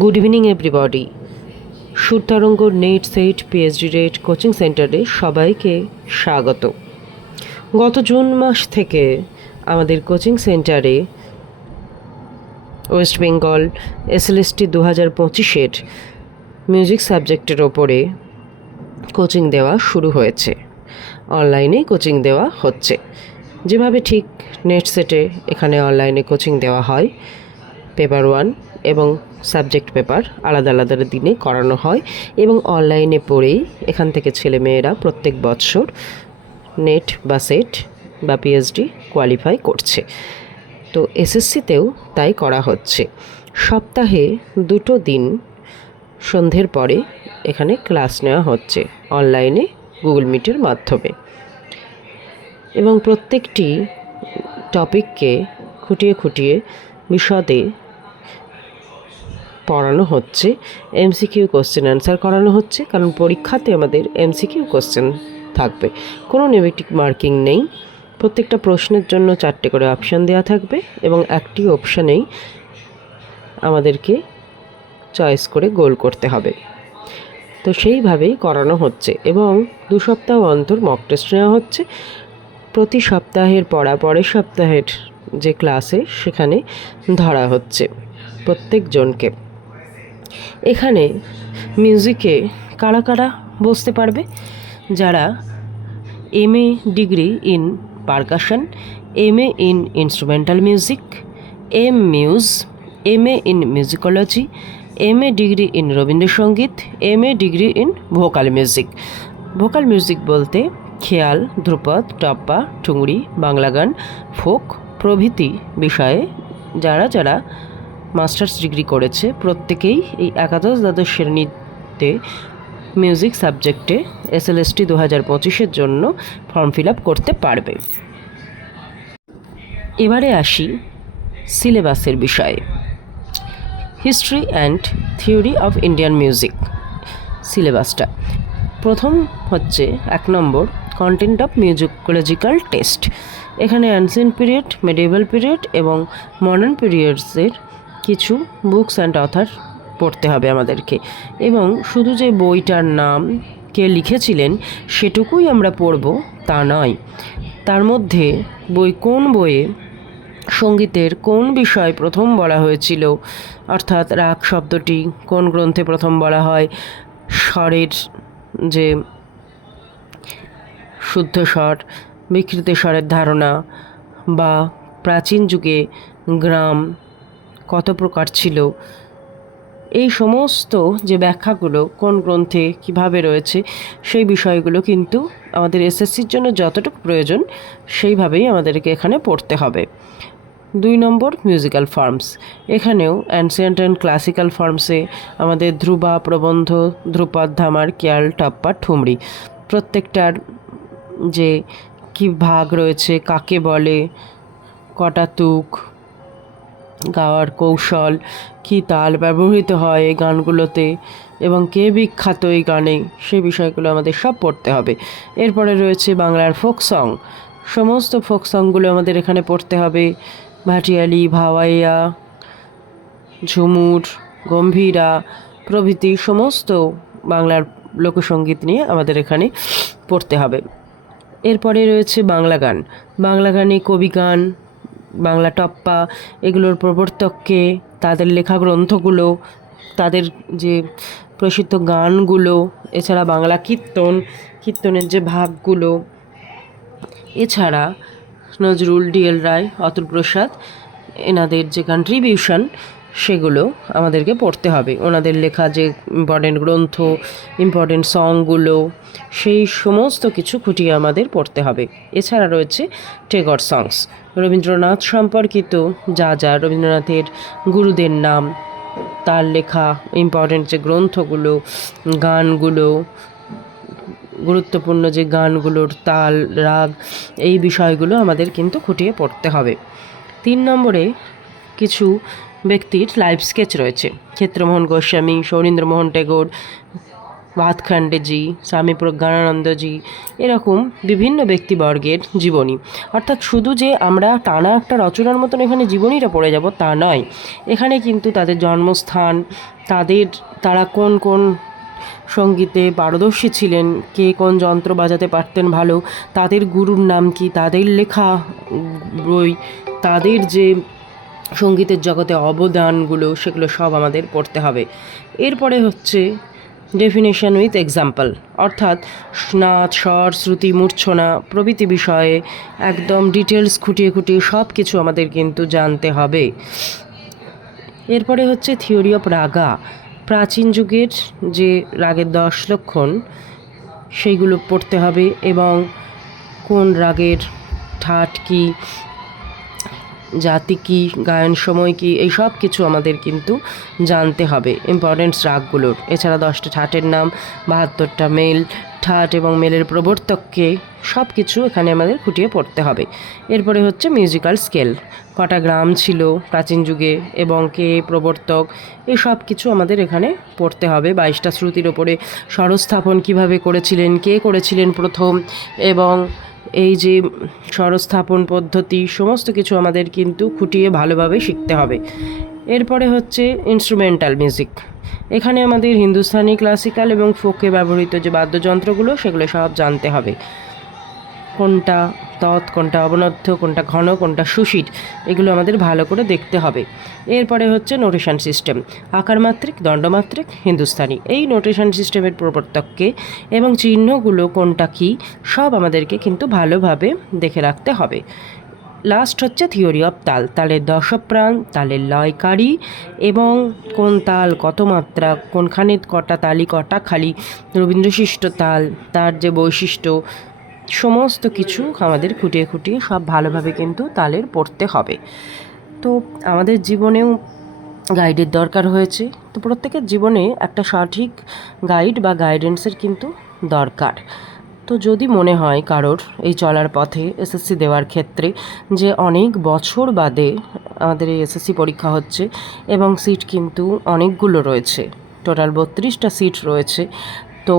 Good evening everybody. Surtaranga NET SET PhD রেট coaching সেন্টারে সবাইকে স্বাগত। গত জুন মাস থেকে আমাদের কোচিং সেন্টারে ওয়েস্ট বেঙ্গল এসএলএসটি 2025-এর মিউজিক সাবজেক্টের ওপরে কোচিং দেওয়া শুরু হয়েছে। অনলাইনে কোচিং দেওয়া হচ্ছে, যেভাবে ঠিক নেট সেটে এখানে অনলাইনে কোচিং দেওয়া হয়। পেপার 1 এবং সাবজেক্ট পেপার আলাদা আলাদা দিনে করানো হয় এবং অনলাইনে পড়েই এখান থেকে ছেলেমেয়েরা প্রত্যেক বছর নেট বা সেট বা পিএইচডি কোয়ালিফাই করছে। তো এসএসসিতেও তাই করা হচ্ছে। সপ্তাহে 2 দিন সন্ধ্যের পরে এখানে ক্লাস নেওয়া হচ্ছে অনলাইনে গুগল মিটের মাধ্যমে, এবং প্রত্যেকটি টপিককে খুঁটিয়ে খুঁটিয়ে বিশদে পড়ানো হচ্ছে। এমসিকিউ কোশ্চেন অ্যান্সার করানো হচ্ছে, কারণ পরীক্ষাতে আমাদের এমসিকিউ কোশ্চেন থাকবে। কোনো নেগেটিভ মার্কিং নেই। প্রত্যেকটা প্রশ্নের জন্য 4টে করে অপশান দেওয়া থাকবে এবং একটি অপশানেই আমাদেরকে চয়েস করে গোল করতে হবে। তো সেইভাবেই করানো হচ্ছে এবং 2 সপ্তাহ অন্তর মক টেস্ট নেওয়া হচ্ছে। প্রতি সপ্তাহের পরের সপ্তাহের যে ক্লাসে সেখানে ধরা হচ্ছে প্রত্যেকজনকে। এখানে মিউজিকে কারা কারা বসতে পারবে? যারা MA degree in percussion, MA in instrumental music, মিউজ, MA in musicology, MA degree in Rabindrasangeet, MA degree in vocal music. Vocal music বলতে খেয়াল, ধ্রুপদ, টপ্পা, ঠুংরি, বাংলা গান, ফোক প্রভৃতি বিষয়ে যারা যারা মাস্টার্স ডিগ্রি করেছে প্রত্যেকেই এই একাদশ দ্বাদশ শ্রেণীতে মিউজিক সাবজেক্টে এসএলএসটি 2025-এর জন্য ফর্ম ফিল আপ করতে পারবে। এবারে আসি সিলেবাসের বিষয়ে। History and theory of Indian music সিলেবাসটা প্রথম হচ্ছে 1 নম্বর কন্টেন্ট অফ মিউজিকোলজিক্যাল টেস্ট। এখানে অ্যানসিয়েন্ট পিরিয়ড, মেডিয়েভাল পিরিয়ড এবং মডার্ন পিরিয়ডসের কিছু বুকস অ্যান্ড অথার পড়তে হবে আমাদেরকে, এবং শুধু যে বইটার নাম কে লিখেছিলেন সেটুকুই আমরা পড়ব তা নয়। তার মধ্যে কোন বইয়ে সঙ্গীতের কোন বিষয় প্রথম বলা হয়েছিল, অর্থাৎ রাগ শব্দটি কোন গ্রন্থে প্রথম বলা হয়, স্বরের যে শুদ্ধ স্বর, বিকৃত স্বরের ধারণা, বা প্রাচীন যুগে গ্রাম কত প্রকার ছিল, এই সমস্ত যে ব্যাখ্যাগুলো কোন গ্রন্থে কিভাবে রয়েছে সেই বিষয়গুলো কিন্তু আমাদের এসএসসির জন্য যতটুকু প্রয়োজন সেইভাবেই আমাদেরকে এখানে পড়তে হবে। 2 নম্বর মিউজিক্যাল ফর্মস। এখানেও অ্যানসিয়েন্ট অ্যান্ড ক্লাসিক্যাল ফর্মসে আমাদের ধ্রুবা, প্রবন্ধ, ধ্রুপদ, ধামার, খেয়াল, টপ্পা, ঠুমরি প্রত্যেকটার যে কি ভাগ রয়েছে, কাকে বলে, কটা তুক, গাওয়ার কৌশল, কী তাল ব্যবহৃত হয় এই গানগুলোতে এবং কে বিখ্যাত এই গানে, সেই বিষয়গুলো আমাদের সব পড়তে হবে। এরপরে রয়েছে বাংলার ফোক সং। সমস্ত ফোক সংগুলো আমাদের এখানে পড়তে হবে। ভাটিয়ালি, ভাওয়াইয়া, ঝুমুর, গম্ভীরা প্রভৃতি সমস্ত বাংলার লোকসঙ্গীত নিয়ে আমাদের এখানে পড়তে হবে। এরপরে রয়েছে বাংলা গান। বাংলা গানে কবি গান, বাংলা টপ্পা, এগুলোর প্রবর্তককে, তাদের লেখা গ্রন্থগুলো, তাদের যে প্রসিদ্ধ গানগুলো, এছাড়া বাংলা কীর্তন, কীর্তনের যে ভাগগুলো, এছাড়া নজরুল, ডিএল রায়, অতুল প্রসাদ এনাদের যে কন্ট্রিবিউশন সেগুলো আমাদেরকে পড়তে হবে। ওনাদের লেখা যে ইম্পর্টেন্ট গ্রন্থ, ইম্পর্টেন্ট সংগুলো, সেই সমস্ত কিছু খুঁটিয়ে আমাদের পড়তে হবে। এছাড়া রয়েছে টেগর সংস, রবীন্দ্রনাথ সম্পর্কিত যা যা রবীন্দ্রনাথের গুরুদের নাম, তার লেখা ইম্পর্টেন্ট যে গ্রন্থগুলো, গানগুলো, গুরুত্বপূর্ণ যে গানগুলোর তাল, রাগ, এই বিষয়গুলো আমাদের কিন্তু খুঁটিয়ে পড়তে হবে। 3 নম্বরে কিছু ব্যক্তির লাইফ স্কেচ রয়েছে। ক্ষেত্রমোহন গোস্বামী, সৌরীন্দ্রমোহন টেগোর, ভাতখান্ডেজি, স্বামী প্রজ্ঞানানন্দজি, এরকম বিভিন্ন ব্যক্তিবর্গের জীবনী। অর্থাৎ শুধু যে আমরা টানা একটা রচনার মতন এখানে জীবনীটা পড়ে যাব তা নয়, এখানে কিন্তু তাদের জন্মস্থান, তারা কোন কোন সঙ্গীতে পারদর্শী ছিলেন, কে কোন যন্ত্র বাজাতে পারতেন ভালো, তাদের গুরুর নাম কি, তাদের লেখা বই, তাদের যে সঙ্গীতের জগতে অবদানগুলো, সেগুলো সব আমাদের পড়তে হবে। এরপরে হচ্ছে ডেফিনেশন উইথ এক্সাম্পল, অর্থাৎ নাচ, স্বর, শ্রুতি, মূর্ছনা প্রভৃতি বিষয়ে একদম ডিটেলস খুঁটিয়ে খুঁটিয়ে সব কিছু আমাদের কিন্তু জানতে হবে। এরপরে হচ্ছে থিওরি অফ রাগা, প্রাচীন যুগের যে রাগের 10 লক্ষণ সেইগুলো পড়তে হবে, এবং কোন রাগের ঠাট কী, জাতি কী, গায়ন সময় কী, এই সব কিছু আমাদের কিন্তু জানতে হবে ইম্পর্টেন্টস রাগগুলোর। এছাড়া 10টা ঠাটের নাম, 72টা মেল, ঠাট এবং মেলের প্রবর্তককে, সব কিছু এখানে আমাদের খুঁটিয়ে পড়তে হবে। এরপরে হচ্ছে মিউজিক্যাল স্কেল, কটা গ্রাম ছিল প্রাচীন যুগে এবং কে প্রবর্তক, এই সব কিছু আমাদের এখানে পড়তে হবে। 22টা শ্রুতির ওপরে স্বরস্থাপন কিভাবে করেছিলেন, কে করেছিলেন প্রথম, এবং এই যে স্বরস্থাপন পদ্ধতি, সমস্ত কিছু আমাদের কিন্তু খুঁটিয়ে ভালোভাবে শিখতে হবে। এরপরে হচ্ছে ইনস্ট্রুমেন্টাল মিউজিক, এখানে আমাদের হিন্দুস্তানি, ক্লাসিক্যাল এবং ফোকে ব্যবহৃত যে বাদ্যযন্ত্রগুলো, সেগুলো সব জানতে হবে। কোনটা তৎ, কোনটা অবনদ্ধ, কোনটা ঘন, কোনটা সুশীর, এগুলো আমাদের ভালো করে দেখতে হবে। এরপরে হচ্ছে নোটেশন সিস্টেম, আকারমাত্রিক, দণ্ডমাত্রিক, হিন্দুস্তানি, এই নোটেশন সিস্টেমের প্রবর্তককে এবং চিহ্নগুলো কোনটা কী, সব আমাদেরকে কিন্তু ভালোভাবে দেখে রাখতে হবে। লাস্ট হচ্ছে থিওরি অফ তাল, তালের দশপ্রাণ, তালের লয়কারী, এবং কোন তাল কত মাত্রা, কোনখানে কটা তালি, কটা খালি, রবীন্দ্রসিষ্ট তাল, তার যে বৈশিষ্ট্য, সমস্ত কিছু আমাদের খুঁটিয়ে খুঁটিয়ে সব ভালোভাবে কিন্তু তালের পড়তে হবে। তো আমাদের জীবনেও গাইডের দরকার হয়েছে, তো প্রত্যেকের জীবনে একটা সঠিক গাইড বা গাইডেন্সের কিন্তু দরকার। তো যদি মনে হয় কারোর এই চলার পথে এসএসসি দেওয়ার ক্ষেত্রে যে অনেক বছর বাদে আমাদের এই এসএসসি পরীক্ষা হচ্ছে এবং সিট কিন্তু অনেকগুলো রয়েছে, টোটাল 32টা সিট রয়েছে, তো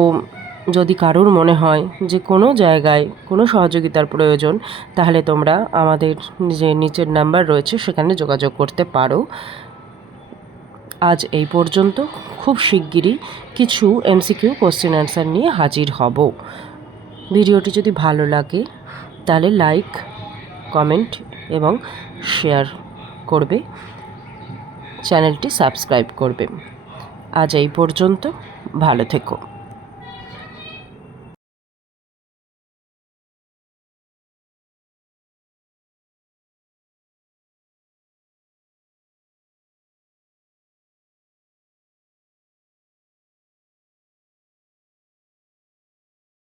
যদি কারোর মনে হয় যে কোনো জায়গায় কোনো সহযোগিতার প্রয়োজন, তাহলে তোমরা আমাদের যে নিচের নাম্বার রয়েছে সেখানে যোগাযোগ করতে পারো। আজ এই পর্যন্ত, খুব শিগগিরই কিছু এমসিকিউ কোশ্চেন অ্যান্সার নিয়ে হাজির হব। ভিডিওটি যদি ভালো লাগে তাহলে লাইক, কমেন্ট এবং শেয়ার করবে, চ্যানেলটি সাবস্ক্রাইব করবে। আজ এই পর্যন্ত, ভালো থেকো।